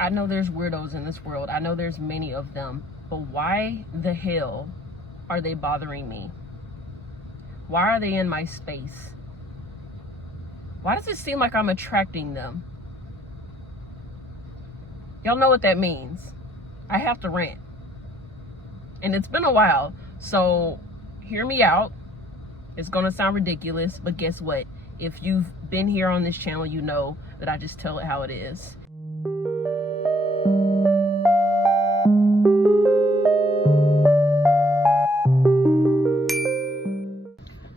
I know there's weirdos in this world. I know there's many of them. But why the hell are they bothering me? Why are they in my space? Why does it seem like I'm attracting them? Y'all know what that means. I have to rant. And it's been a while, so hear me out. It's gonna sound ridiculous, but guess what? If you've been here on this channel, you know that I just tell it how it is.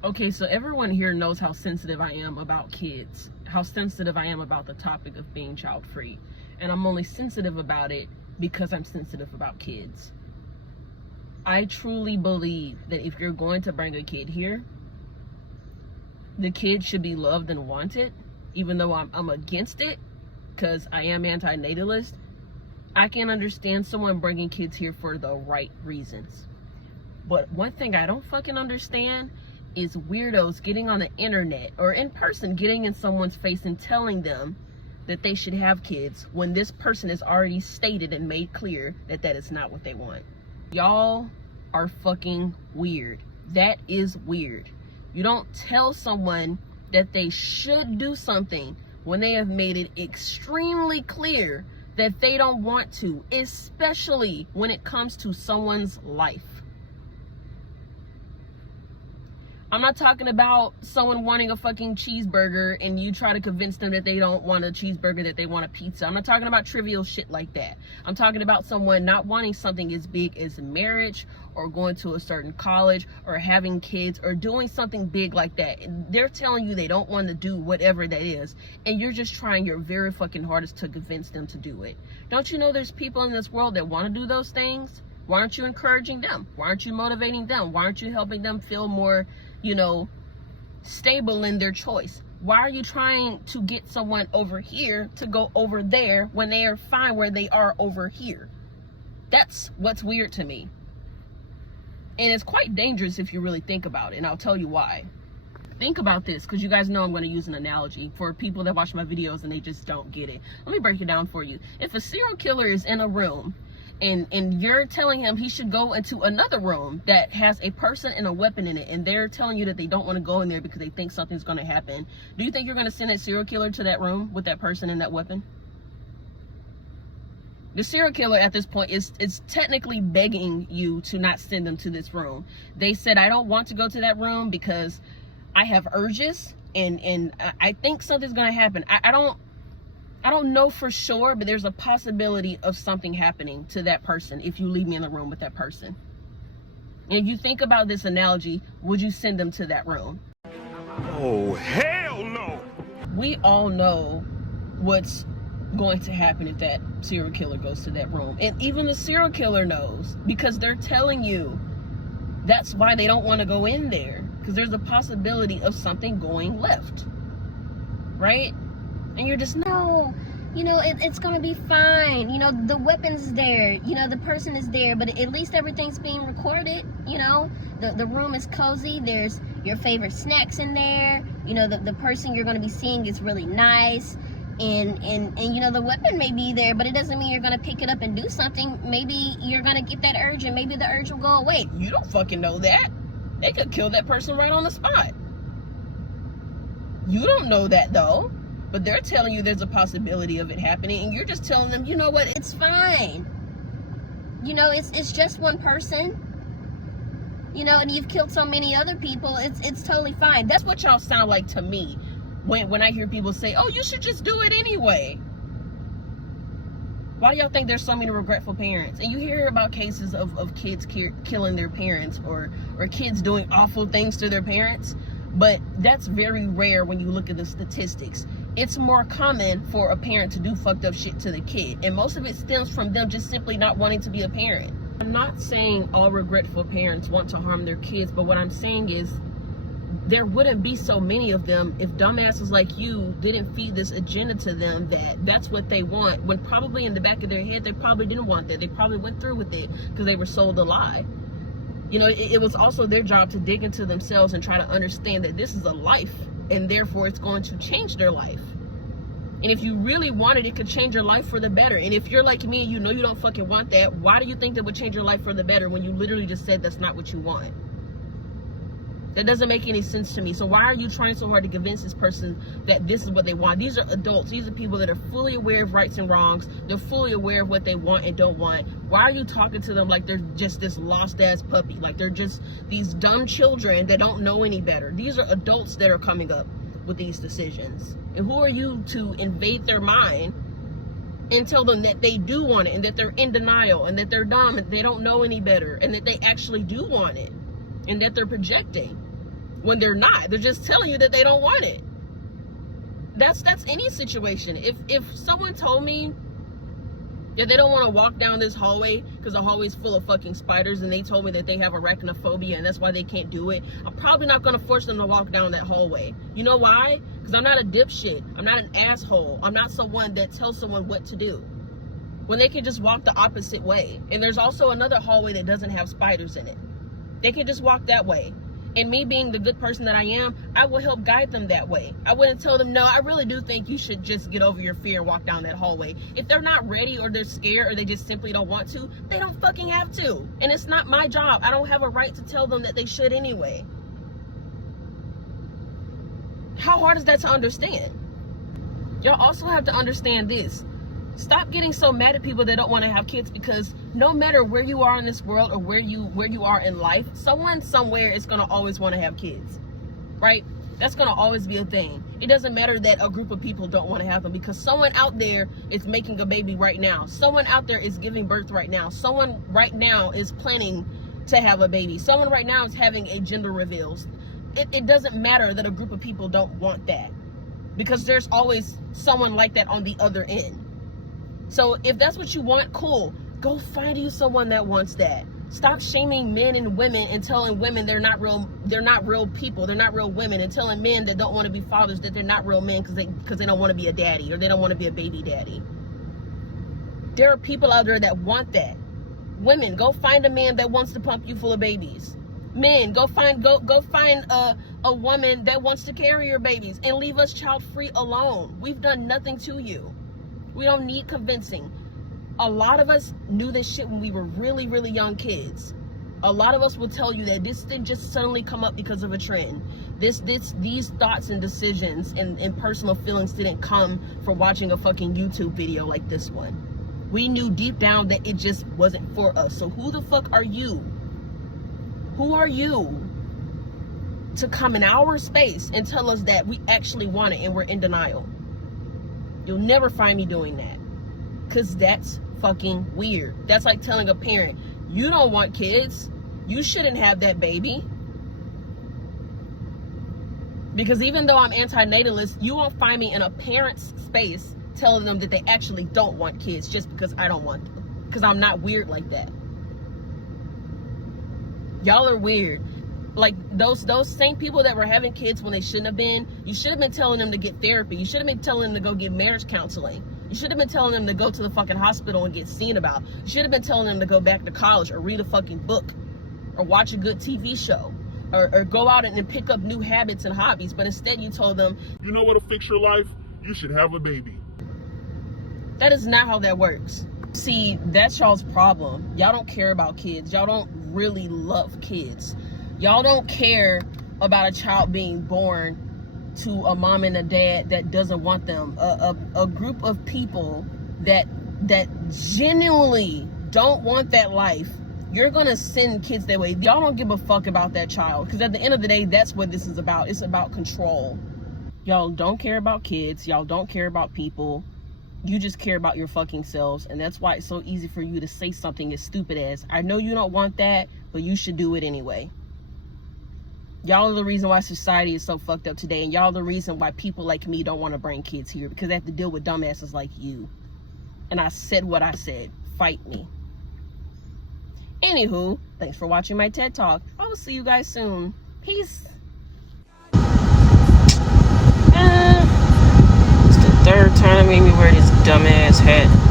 Okay, so everyone here knows how sensitive I am about kids, how sensitive I am about the topic of being child-free. And I'm only sensitive about it because I'm sensitive about kids. I truly believe that if you're going to bring a kid here, the kid should be loved and wanted, even though I'm against it because I am anti-natalist. I can understand someone bringing kids here for the right reasons. But one thing I don't fucking understand is weirdos getting on the internet or in person getting in someone's face and telling them that they should have kids when this person has already stated and made clear that that is not what they want. Y'all are fucking weird. That is weird. You don't tell someone that they should do something when they have made it extremely clear that they don't want to, especially when it comes to someone's life. I'm not talking about someone wanting a fucking cheeseburger and you try to convince them that they don't want a cheeseburger, that they want a pizza. I'm not talking about trivial shit like that. I'm talking about someone not wanting something as big as marriage or going to a certain college or having kids or doing something big like that. And they're telling you they don't want to do whatever that is. And you're just trying your very fucking hardest to convince them to do it. Don't you know there's people in this world that want to do those things? Why aren't you encouraging them? Why aren't you motivating them? Why aren't you helping them feel more, you know, stable in their choice? Why are you trying to get someone over here to go over there when they are fine where they are over here? That's what's weird to me. And it's quite dangerous if you really think about it, and I'll tell you why. Think about this, because you guys know I'm going to use an analogy for people that watch my videos and they just don't get it. Let me break it down for you. If a serial killer is in a room and you're telling him he should go into another room that has a person and a weapon in it, and they're telling you that they don't want to go in there because they think something's going to happen, do you think you're going to send that serial killer to that room with that person and that weapon? The serial killer at this point is technically begging you to not send them to this room. They said, I don't want to go to that room because I have urges and I think something's going to happen. I don't know for sure, but there's a possibility of something happening to that person if you leave me in the room with that person. And if you think about this analogy, would you send them to that room? Oh, hell no! We all know what's going to happen if that serial killer goes to that room. And even the serial killer knows, because they're telling you that's why they don't want to go in there, because there's a possibility of something going left, right? And you're just, no, you know, it's gonna be fine. You know, the weapon's there, you know, the person is there, but at least everything's being recorded. You know, the room is cozy, there's your favorite snacks in there, you know, the person you're gonna be seeing is really nice, and you know, the weapon may be there, but it doesn't mean you're gonna pick it up and do something. Maybe you're gonna get that urge and maybe the urge will go away. You don't fucking know that. They could kill that person right on the spot. You don't know that though. But they're telling you there's a possibility of it happening, and you're just telling them, you know what, it's fine. You know, it's just one person. You know, and you've killed so many other people, it's totally fine. That's what y'all sound like to me when I hear people say, oh, you should just do it anyway. Why do y'all think there's so many regretful parents? And you hear about cases of kids killing their parents or kids doing awful things to their parents, but that's very rare when you look at the statistics. It's more common for a parent to do fucked up shit to the kid. And most of it stems from them just simply not wanting to be a parent. I'm not saying all regretful parents want to harm their kids, but what I'm saying is there wouldn't be so many of them if dumbasses like you didn't feed this agenda to them that that's what they want, when probably in the back of their head they probably didn't want that. They probably went through with it because they were sold a lie. You know, it was also their job to dig into themselves and try to understand that this is a life, and therefore it's going to change their life. And if you really wanted it, it could change your life for the better. And if you're like me and you know you don't fucking want that, why do you think that would change your life for the better when you literally just said that's not what you want? That doesn't make any sense to me. So why are you trying so hard to convince this person that this is what they want? These are adults. These are people that are fully aware of rights and wrongs. They're fully aware of what they want and don't want. Why are you talking to them like they're just this lost ass puppy? Like they're just these dumb children that don't know any better. These are adults that are coming up with these decisions. And who are you to invade their mind and tell them that they do want it and that they're in denial and that they're dumb and they don't know any better and that they actually do want it and that they're projecting when they're not. They're just telling you that they don't want it. That's any situation. If someone told me that they don't want to walk down this hallway because the hallway's full of fucking spiders and they told me that they have arachnophobia and that's why they can't do it, I'm probably not going to force them to walk down that hallway. You know why? Because I'm not a dipshit. I'm not an asshole. I'm not someone that tells someone what to do when they can just walk the opposite way. And there's also another hallway that doesn't have spiders in it. They can just walk that way. And me being the good person that I am, I will help guide them that way. I wouldn't tell them, no, I really do think you should just get over your fear and walk down that hallway. If they're not ready or they're scared or they just simply don't want to, they don't fucking have to. And it's not my job. I don't have a right to tell them that they should anyway. How hard is that to understand? Y'all also have to understand this. Stop getting so mad at people that don't want to have kids, because no matter where you are in this world or where you are in life, someone somewhere is going to always want to have kids, right? That's going to always be a thing. It doesn't matter that a group of people don't want to have them, because someone out there is making a baby right now. Someone out there is giving birth right now. Someone right now is planning to have a baby. Someone right now is having a gender reveal. It doesn't matter that a group of people don't want that, because there's always someone like that on the other end. So if that's what you want, cool. Go find you someone that wants that. Stop shaming men and women and telling women they're not real people, they're not real women, and telling men that don't want to be fathers that they're not real men because they don't want to be a daddy or they don't want to be a baby daddy. There are people out there that want that. Women, go find a man that wants to pump you full of babies. Men, go find a woman that wants to carry your babies and leave us child-free alone. We've done nothing to you. We don't need convincing. A lot of us knew this shit when we were really, really young kids. A lot of us will tell you that this didn't just suddenly come up because of a trend. These thoughts and decisions and personal feelings didn't come for watching a fucking YouTube video like this one. We knew deep down that it just wasn't for us. So who the fuck are you? Who are you to come in our space and tell us that we actually want it and we're in denial? You'll never find me doing that, because that's fucking weird. That's like telling a parent, you don't want kids, you shouldn't have that baby. Because even though I'm anti-natalist, you won't find me in a parent's space telling them that they actually don't want kids just because I don't want them, because I'm not weird like that. Y'all are weird. Like those same people that were having kids when they shouldn't have been, you should have been telling them to get therapy. You should have been telling them to go get marriage counseling. You should have been telling them to go to the fucking hospital and get seen about. You should have been telling them to go back to college or read a fucking book or watch a good TV show or go out and pick up new habits and hobbies. But instead you told them, You know what'll fix your life? You should have a baby. that is not how that works. See, that's y'all's problem. Y'all don't care about kids. Y'all don't really love kids. Y'all don't care about a child being born to a mom and a dad that doesn't want them. A group of people that genuinely don't want that life. You're gonna send kids that way. Y'all don't give a fuck about that child, because at the end of the day, that's what this is about. It's about control. Y'all don't care about kids. Y'all don't care about people. You just care about your fucking selves. And that's why it's so easy for you to say something as stupid as, I know you don't want that, but you should do it anyway. Y'all are the reason why society is so fucked up today, and y'all are the reason why people like me don't want to bring kids here, because they have to deal with dumbasses like you. And I said what I said. Fight me. Anywho, thanks for watching my TED Talk. I will see you guys soon. Peace. It's the third time they made me wear this dumbass hat.